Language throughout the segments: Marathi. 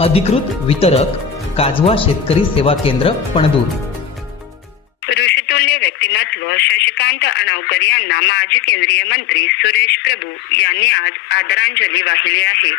अधिकृत वितरक काजवा शेतकरी सेवा केंद्र पणदूर. व्यक्तिमत्व शशिकांत अणावकर यांना माजी केंद्रीय मंत्री सुरेश प्रभू यांनी आज आदरांजली वाहिली आहे.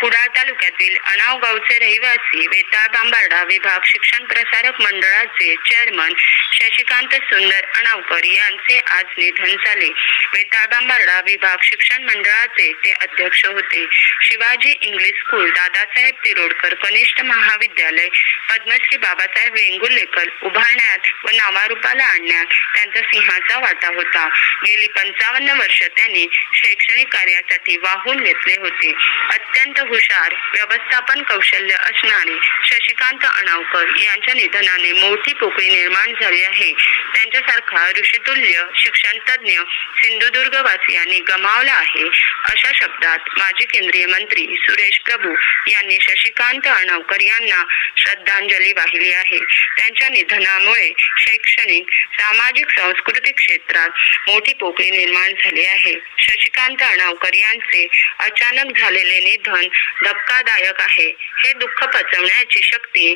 कुडाळ तालुक्यातील अणाव गावचे रहिवासी वेताळ बांबार्डा विभाग शिक्षण प्रसारक मंडळाचे चेअरमन शशिकांत सुंदर अणावकर यांचे आज निधन झाले. वेताळ बांबार्डा विभाग शिक्षण मंडळाचे ते अध्यक्ष होते. शिवाजी इंग्लिश स्कूल दादासाहेब तिरोडकर कनिष्ठ महाविद्यालय पद्मश्री बाबासाहेब वेंगुर्लेकर उभारण्यात व नावारूपाला आणण्यात त्यांचा सिंहाचा वाटा होता. गेली पंचावन्न वर्ष त्यांनी शैक्षणिक कार्यासाठी वाहून घेतले होते. अत्यंत हुशार व्यवस्थापन कौशल्य असणारे शशिकांत अणावकर यांच्या निधनाने मोठी पोकळी निर्माण झाली आहे. त्यांच्यासारखा ऋषितुल्य शिक्षण तज्ज्ञ सिंधुदुर्गवासियांनी गमावला आहे अशा शब्दात माजी केंद्रीय मंत्री सुरेश प्रभू यांनी शशिकांत अणावकर यांना श्रद्धांजली वाहिली आहे. त्यांच्या निधनामुळे शैक्षणिक सामाजिक सांस्कृतिक क्षेत्रात मोठी पोकळी निर्माण झाली आहे. शशिकांत अणावकर यांचे अचानक झालेले निधन धक्कादायक आहे. हे दुःख पचवण्याची शक्ती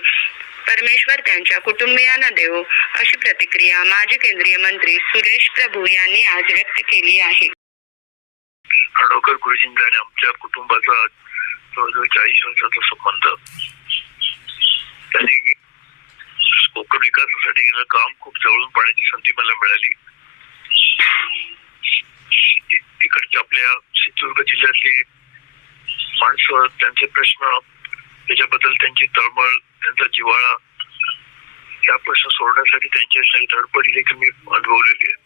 परमेश्वर त्यांच्या कुटुंबियांना देऊ अशी प्रतिक्रिया माजी केंद्रीय मंत्री सुरेश प्रभू यांनी आज व्यक्त केली आहे. अडोकर गुरुजींचा आणि आमच्या कुटुंबाचा जवळजवळ चाळीस वर्षाचा संबंध. त्यांनी विकासासाठी केलेलं काम खूप जवळून पाहण्याची संधी मला मिळाली. इकडच्या आपल्या सिंधुदुर्ग जिल्ह्यातली माणसं त्यांचे प्रश्न त्याच्याबद्दल त्यांची तळमळ त्यांचा जिव्हाळा या प्रश्न सोडण्यासाठी त्यांची असणारी धडपडी देखील मी अनुभवलेली आहे.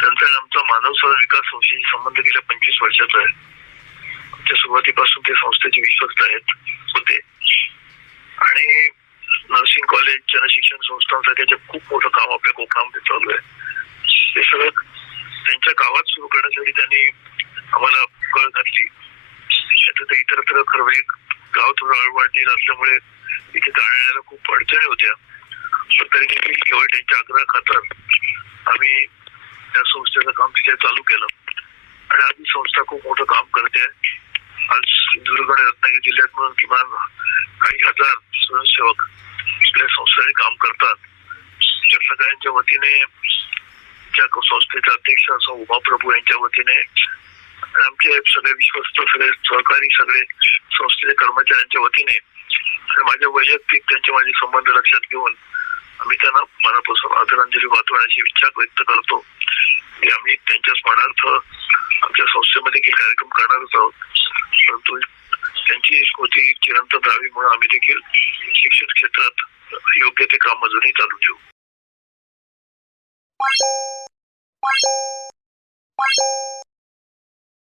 त्यांचा आमचा मानव संसाधन विकास संस्थेशी संबंध गेल्या पंचवीस वर्षाचा आहे. आमच्या सुरुवातीपासून ते संस्थेचे विश्वस्त आहेत होते आणि नर्सिंग कॉलेज जनशिक्षण त्याचे खूप मोठं काम आपल्या कोकणामध्ये चालू आहे. ते सगळं त्यांच्या गावात सुरू करण्यासाठी त्यांनी आम्हाला कळ घातली आता ते इतरत्र खरवली म्हणजे गाव थोडं अळवाढलेलं असल्यामुळे इथे जाण्याला खूप अडचणी होत्या. पण तरी देखील केवळ त्यांच्या आग्रह खातर आम्ही या संस्थेचं काम तिथे चालू केलं. आणि आज ही संस्था खूप मोठं काम करते. आज सिंधुदुर्ग आणि रत्नागिरी जिल्ह्यात म्हणून किमान काही हजार स्वयंसेवक आपल्या संस्थेने काम करतात. त्या सगळ्यांच्या वतीने त्या संस्थेचे अध्यक्ष असं उमा प्रभू यांच्या वतीने आणि आमचे सगळे विश्वस्त सगळे सहकारी सगळे संस्थेचे कर्मचाऱ्यांच्या वतीने आणि माझ्या वैयक्तिक त्यांचे माझे संबंध लक्षात घेऊन आम्ही त्यांना मनापासून आदरांजली वाचवण्याची इच्छा व्यक्त करतो. की आम्ही त्यांच्या स्मरणार्थ आमच्या संस्थेमध्ये काही कार्यक्रम करणारच आहोत. परंतु त्यांची स्मृती चिरंतन राहावी म्हणून आम्ही देखील शिक्षण क्षेत्रात योग्य ते काम अजूनही चालू ठेवू.